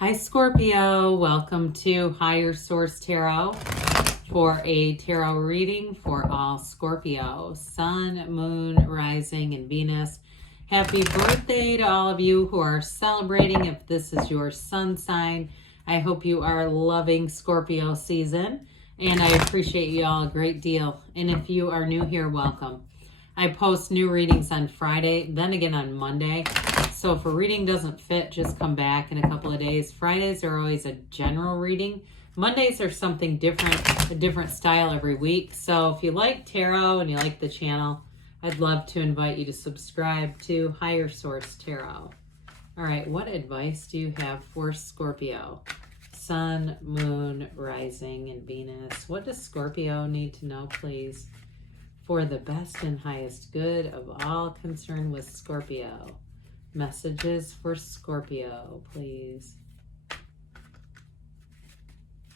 Hi Scorpio, welcome to Higher Source Tarot for a tarot reading for all Scorpio, Sun, Moon, Rising, and Venus. Happy birthday to all of you who are celebrating. If this is your sun sign, I hope you are loving Scorpio season, and I appreciate you all a great deal. And if you are new here, welcome. I post new readings on Friday, then again on Monday. So if a reading doesn't fit, just come back in a couple of days. Fridays are always a general reading. Mondays are something different, a different style every week. So if you like tarot and you like the channel, I'd love to invite you to subscribe to Higher Source Tarot. All right, what advice do you have for Scorpio? Sun, Moon, Rising, and Venus. What does Scorpio need to know, please? For the best and highest good of all concerned with Scorpio. Messages for Scorpio, please.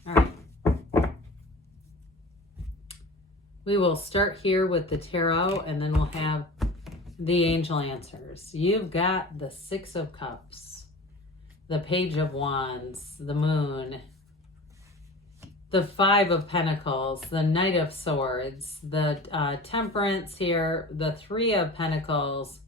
All right. We will start here with the tarot, and then we'll have the angel answers. You've got the Six of Cups, the Page of Wands, the Moon, the Five of Pentacles, the Knight of Swords, the Temperance here, the Three of Pentacles,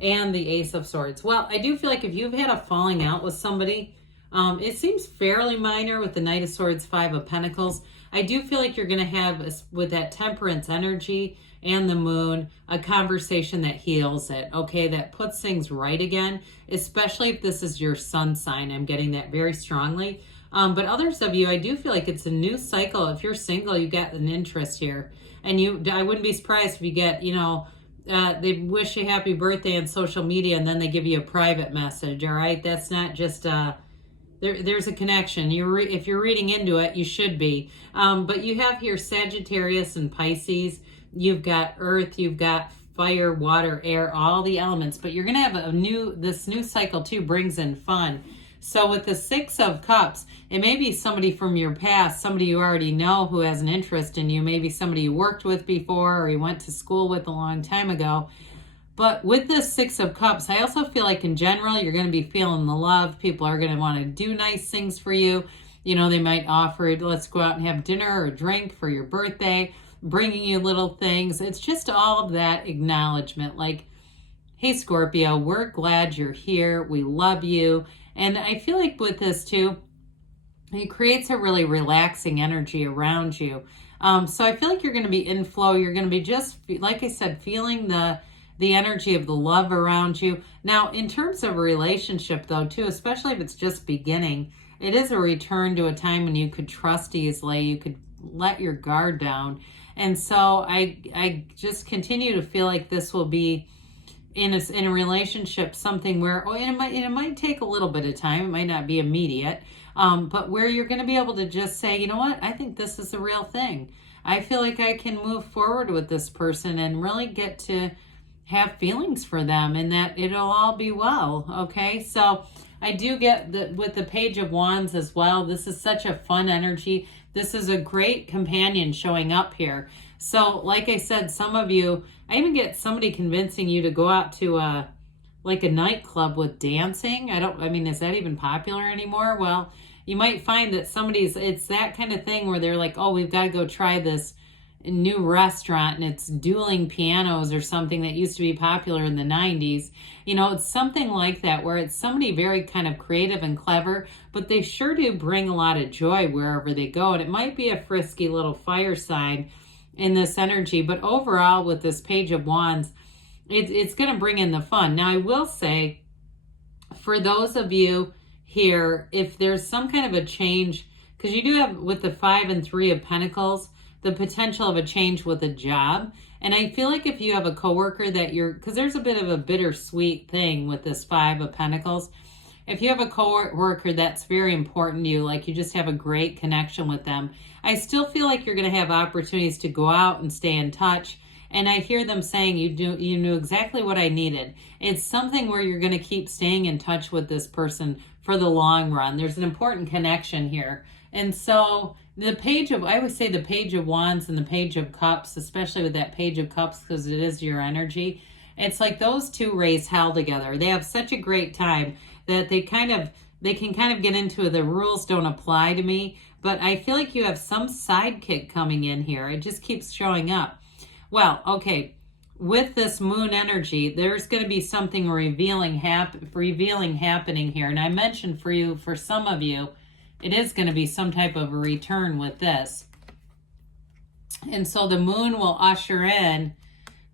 and the Ace of Swords. Well, I do feel like if you've had a falling out with somebody, it seems fairly minor with the Knight of Swords, Five of Pentacles. I do feel like you're going to have, with that Temperance energy and the Moon, a conversation that heals it, okay, that puts things right again, especially if this is your sun sign. I'm getting that very strongly. But others of you, I do feel like it's a new cycle. If you're single, you get an interest here. And I wouldn't be surprised if you get, they wish you happy birthday on social media and then they give you a private message, all right? That's not just, there's a connection. If you're reading into it, you should be. But you have here Sagittarius and Pisces. You've got Earth, you've got fire, water, air, all the elements. But you're going to have this new cycle too brings in fun. So with the Six of Cups, it may be somebody from your past, somebody you already know who has an interest in you, maybe somebody you worked with before or you went to school with a long time ago. But with this Six of Cups, I also feel like in general, you're going to be feeling the love. People are going to want to do nice things for you. They might offer, let's go out and have dinner or a drink for your birthday, bringing you little things. It's just all of that acknowledgement, like, hey, Scorpio, we're glad you're here. We love you. And I feel like with this too, it creates a really relaxing energy around you. So I feel like you're going to be in flow. You're going to be just, like I said, feeling the energy of the love around you. Now, in terms of a relationship though, too, especially if it's just beginning, it is a return to a time when you could trust easily. You could let your guard down. And so I just continue to feel like this will be in a relationship, something where it might take a little bit of time. It might not be immediate, but where you're going to be able to just say, you know what, I think this is the real thing. I feel like I can move forward with this person and really get to have feelings for them and that it'll all be well. Okay, so I do get that with the Page of Wands as well. This is such a fun energy. This is a great companion showing up here. So like I said, some of you, I even get somebody convincing you to go out to a nightclub with dancing. Is that even popular anymore? Well, you might find that it's that kind of thing where they're like, oh, we've got to go try this new restaurant and it's dueling pianos or something that used to be popular in the 90s. It's something like that where it's somebody very kind of creative and clever, but they sure do bring a lot of joy wherever they go. And it might be a frisky little fire sign in this energy, but overall with this Page of Wands, it's going to bring in the fun. Now, I will say, for those of you here, if there's some kind of a change, because you do have with the Five and Three of Pentacles, the potential of a change with a job. And I feel like if you have a coworker that because there's a bit of a bittersweet thing with this Five of Pentacles. If you have a coworker that's very important to you, like you just have a great connection with them, I still feel like you're going to have opportunities to go out and stay in touch. And I hear them saying, you knew exactly what I needed. It's something where you're going to keep staying in touch with this person for the long run. There's an important connection here. And so I always say the Page of Wands and the Page of Cups, especially with that Page of Cups, because it is your energy. It's like those two raise hell together. They have such a great time that they kind of they can kind of get into the rules don't apply to me, but I feel like you have some sidekick coming in here. It just keeps showing up. Well, okay, with this moon energy, there's going to be something revealing happening here. And I mentioned for some of you, it is going to be some type of a return with this. And so the moon will usher in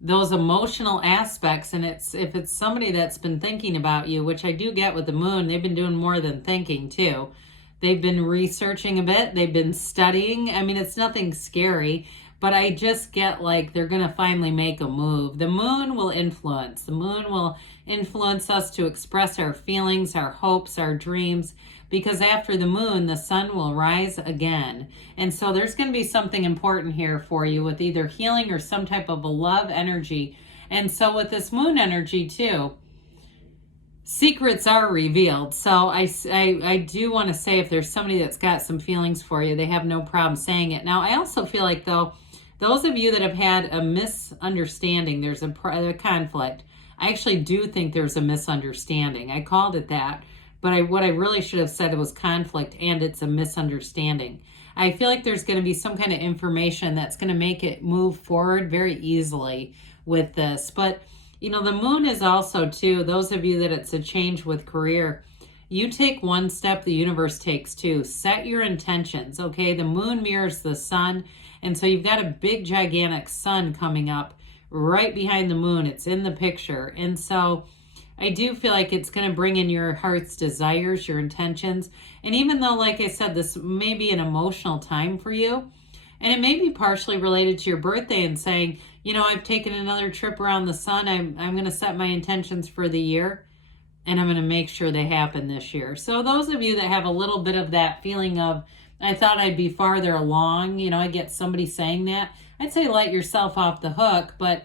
those emotional aspects. And if it's somebody that's been thinking about you, which I do get with the moon, they've been doing more than thinking too. They've been researching a bit. They've been studying. I mean, it's nothing scary, but I just get like they're going to finally make a move. The moon will influence. The moon will influence us to express our feelings, our hopes, our dreams, because after the moon, the sun will rise again. And so there's going to be something important here for you with either healing or some type of a love energy. And so with this moon energy too, secrets are revealed. So I do want to say if there's somebody that's got some feelings for you, they have no problem saying it. Now, I also feel like, though, those of you that have had a misunderstanding, there's a conflict. I actually do think there's a misunderstanding. I called it that. But what I really should have said was conflict, and it's a misunderstanding. I feel like there's going to be some kind of information that's going to make it move forward very easily with this. But, you know, the moon is also, too, those of you that it's a change with career, you take one step, the universe takes two. Set your intentions, okay? The moon mirrors the sun, and so you've got a big, gigantic sun coming up right behind the moon. It's in the picture, and so I do feel like it's going to bring in your heart's desires, your intentions. And even though, like I said, this may be an emotional time for you, and it may be partially related to your birthday and saying, you know, I've taken another trip around the sun. I'm going to set my intentions for the year, and I'm going to make sure they happen this year. So those of you that have a little bit of that feeling of, I thought I'd be farther along, you know, I get somebody saying that, I'd say let yourself off the hook. But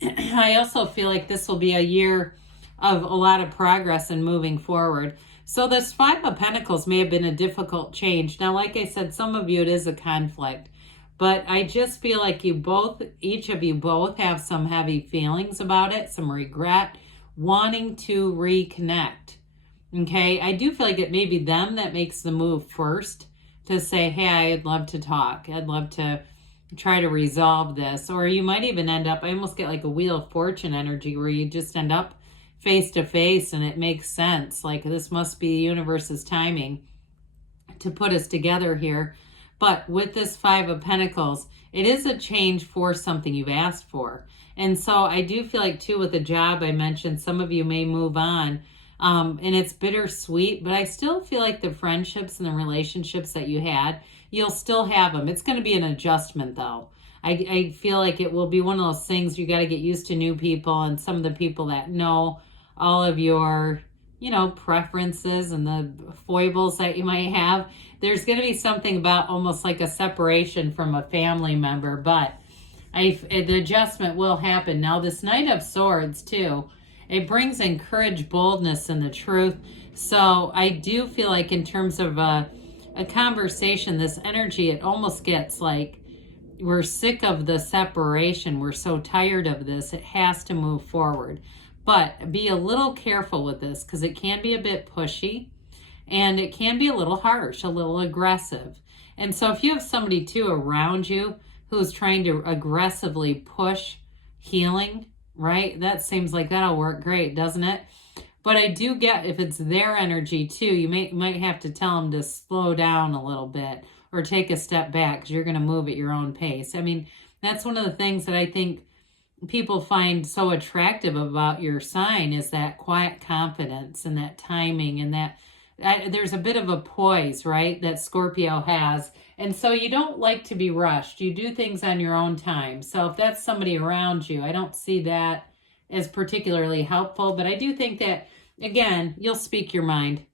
I also feel like this will be a year of a lot of progress and moving forward. So this Five of Pentacles may have been a difficult change. Now, like I said, some of you, it is a conflict, but I just feel like each of you both have some heavy feelings about it, some regret, wanting to reconnect. Okay, I do feel like it may be them that makes the move first to say, hey, I'd love to talk. I'd love to try to resolve this. Or you might even end up, I almost get like a Wheel of Fortune energy where you just end up face to face and it makes sense. Like this must be the universe's timing to put us together here. But with this Five of Pentacles, it is a change for something you've asked for. And so I do feel like too with the job I mentioned, some of you may move on. And it's bittersweet, but I still feel like the friendships and the relationships that you had, you'll still have them. It's going to be an adjustment though. I feel like it will be one of those things you got to get used to new people and some of the people that know all of your, you know, preferences and the foibles that you might have. There's going to be something about almost like a separation from a family member, but the adjustment will happen. Now, this Knight of Swords, too, it brings in courage, boldness, and the truth. So I do feel like in terms of a conversation, this energy, it almost gets like we're sick of the separation. We're so tired of this. It has to move forward. But be a little careful with this because it can be a bit pushy and it can be a little harsh, a little aggressive. And so if you have somebody too around you who's trying to aggressively push healing, right? That seems like that'll work great, doesn't it? But I do get if it's their energy too, you might have to tell them to slow down a little bit or take a step back because you're going to move at your own pace. I mean, that's one of the things that I think people find so attractive about your sign is that quiet confidence and that timing and that there's a bit of a poise, right, that Scorpio has. And so you don't like to be rushed. You do things on your own time. So if that's somebody around you, I don't see that as particularly helpful. But I do think that, again, you'll speak your mind.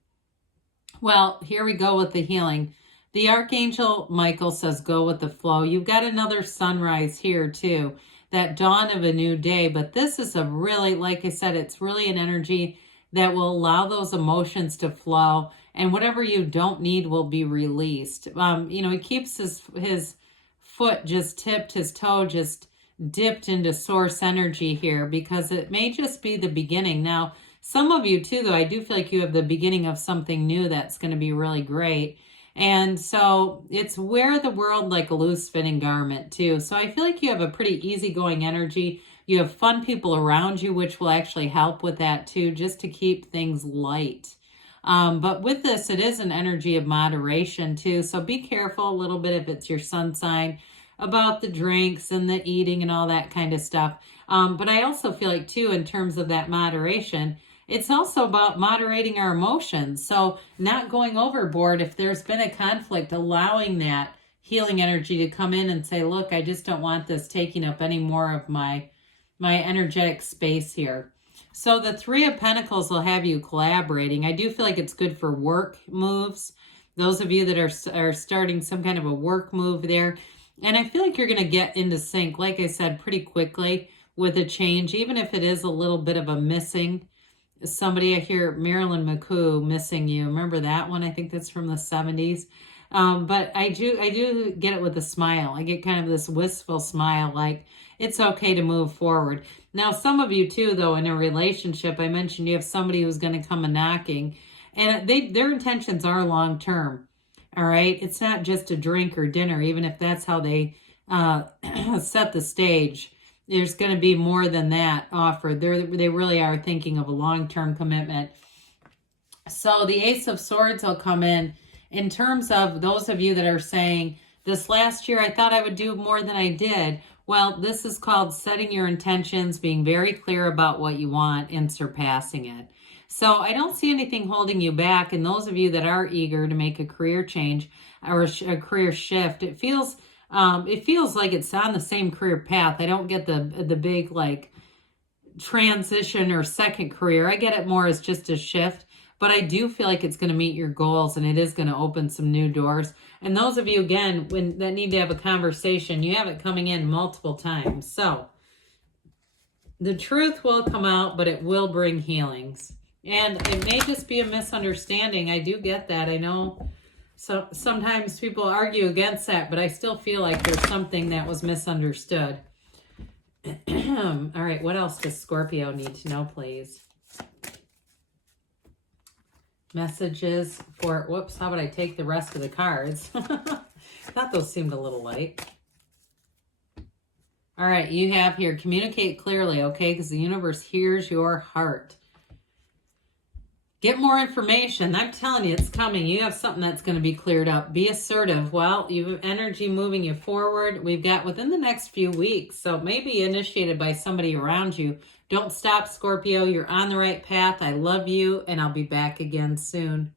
Well, here we go with the healing. The Archangel Michael says, go with the flow. You've got another sunrise here too, that dawn of a new day. But this is a really, like I said, it's really an energy that will allow those emotions to flow. And whatever you don't need will be released. He keeps his foot just tipped, his toe just dipped into source energy here because it may just be the beginning. Now, Some of you too, though, I do feel like you have the beginning of something new that's going to be really great. And so it's wear the world like a loose fitting garment too. So I feel like you have a pretty easygoing energy. You have fun people around you, which will actually help with that too, just to keep things light. But with this, it is an energy of moderation too. So be careful a little bit if it's your sun sign about the drinks and the eating and all that kind of stuff. But I also feel like too, in terms of that moderation, it's also about moderating our emotions. So not going overboard. If there's been a conflict, allowing that healing energy to come in and say, look, I just don't want this taking up any more of my energetic space here. So the Three of Pentacles will have you collaborating. I do feel like it's good for work moves. Those of you that are starting some kind of a work move there. And I feel like you're going to get into sync, like I said, pretty quickly with a change, even if it is a little bit of a missing. Somebody, I hear Marilyn McCoo, Missing You. Remember that one? I think that's from the 70s. But I do get it with a smile. I get kind of this wistful smile, like it's okay to move forward. Now, some of you too, though, in a relationship, I mentioned you have somebody who's going to come a knocking, and their intentions are long term. All right, it's not just a drink or dinner, even if that's how they set the stage. There's going to be more than that offered. They really are thinking of a long-term commitment. So the Ace of Swords will come in terms of those of you that are saying, this last year I thought I would do more than I did. Well, this is called setting your intentions, being very clear about what you want, and surpassing it. So I don't see anything holding you back. And those of you that are eager to make a career change or a career shift, it feels like it's on the same career path. I don't get the big like transition or second career. I get it more as just a shift, but I do feel like it's going to meet your goals and it is going to open some new doors. And those of you, again, that need to have a conversation, you have it coming in multiple times. So the truth will come out, but it will bring healings. And it may just be a misunderstanding. I do get that. I know sometimes people argue against that, but I still feel like there's something that was misunderstood. All right, what else does Scorpio need to know, please? Messages for, whoops, how about I take the rest of the cards? Thought those seemed a little light. All right, you have here, communicate clearly, okay? Because the universe hears your heart. Get more information. I'm telling you, it's coming. You have something that's going to be cleared up. Be assertive. Well, you have energy moving you forward. We've got within the next few weeks, so maybe initiated by somebody around you. Don't stop, Scorpio. You're on the right path. I love you, and I'll be back again soon.